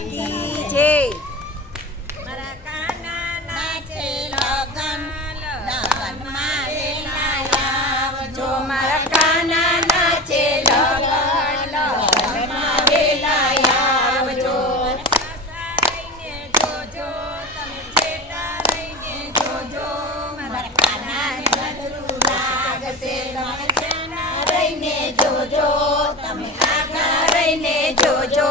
કી જય મારા કાના નાચે લગન લગનમાં વેલા આવજો મારા કાના નાચે લગન લગનમાં વેલા આવજો રહીને જોજો તમે જેટા રહીને જોજો મારા કાના નજરું લાગશે તમે કાના રહીને જોજો તમે આગળ રહીને જોજો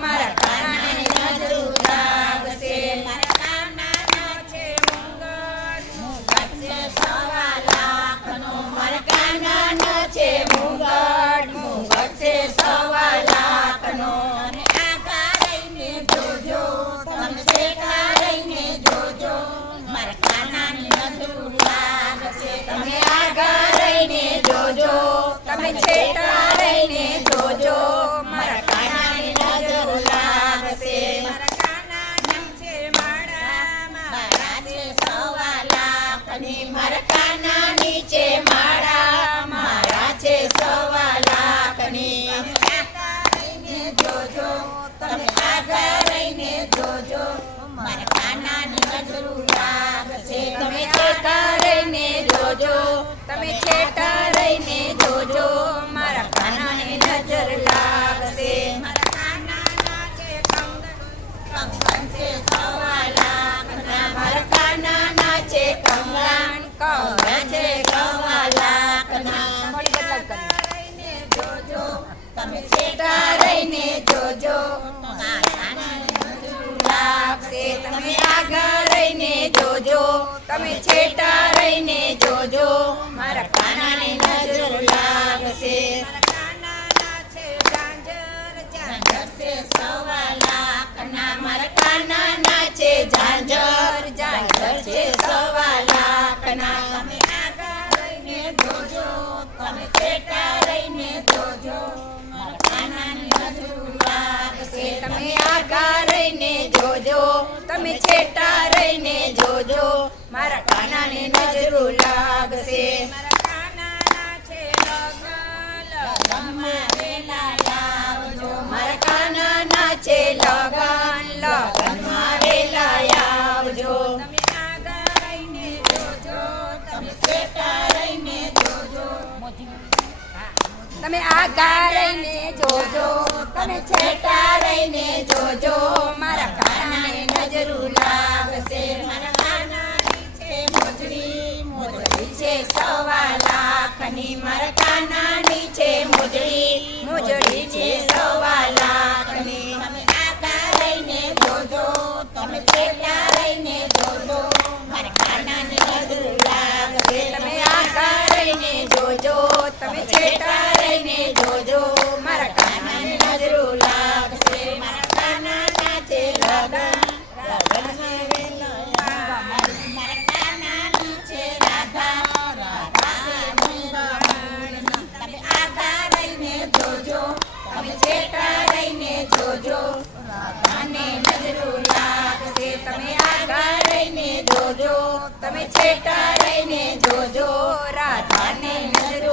મારા કાનાને નજરું લાગશે મારા કાના નાચે મુંગટ છે સવા લાખનો મારા કાના નાચે મુંગટ મુંગટ છે સવા લાખનો તમે આગા રહીને જોજો તમે છેટા રહીને જોજો મારા કાનાની નજરું લાગશે તમે આગળ રહીને જોજો તમે છેટા રહીને જોજો મારા કાનાને નજર લાગશે મારા કાના નીચે મારા છે સવા લાખની મારા કાના નીચે માળા મારા છે સવા લાખની આગા રહીને જોજો તમે આગા રહીને જોજો મારા કાનાની નજરું લાગશે તમે છેટા રહીને જોજો તમે છેટા રહીને જોજો મારા કાનાને નજર લાગશે મારા કાના નાચે કંગન છે સવા લાખના મારા કાના નાચે કંગન કંગન છે સવા લાખના રહીને જોજો તમે છેટા રહીને જોજો લાગશે તમે આગળ રહીને જોજો તમે છેટા રહીને જોજો મારા કાનાને નજર લાગશે કાના નાચે ઝાંઝર ઝાંઝર છે સવા લાખના મારા કાના નાચે ઝાંઝર ઝાંઝર છે સવા લાખના તમે આગા રહીને જોજો તમે છેટા રહીને જોજો મારા કાનાની નજરું લાગશે તમે આગળ રહીને જોજો તમે છેટા રહીને જોજો મારા કાનાને નજરું લાગશે મારા કાના નાચે લગનમાં વેલા આવજો મારા કાના નાચે લગન લગનમાં વેલા આવજો તમે આગા રહીને જોજો તમે છેટા રહીને જોજો તમે આગળ રહીને જોજો તમે છેટા રહીને જોજો મારા કાનાને નજરું લાગશે મારા કાના નીચે મોજડી મોજડી છે સવા લાખની મારા કાના નીચે મોજડી મોજડી છે સવા લાખની તમે આગા રહીને જોજો તમે છેટા રહીને જોજો મારા કાનાની નજર લાગશે તમે આગળ રહીને જોજો તમે છેટા રહીને જોજો મારા કાનાને નજરું લાગશે મારા કાના નાચે લગન લગનમાં વેલો મારા કાના નીચે રાધા રાધા તમે આગા રહીને જોજો તમે છેટા રહીને જોજો રાધાને નજરું લાગશે તમે આગળ રહીને જોજો તમે છેટા રહીને જોજો રાધાને નજર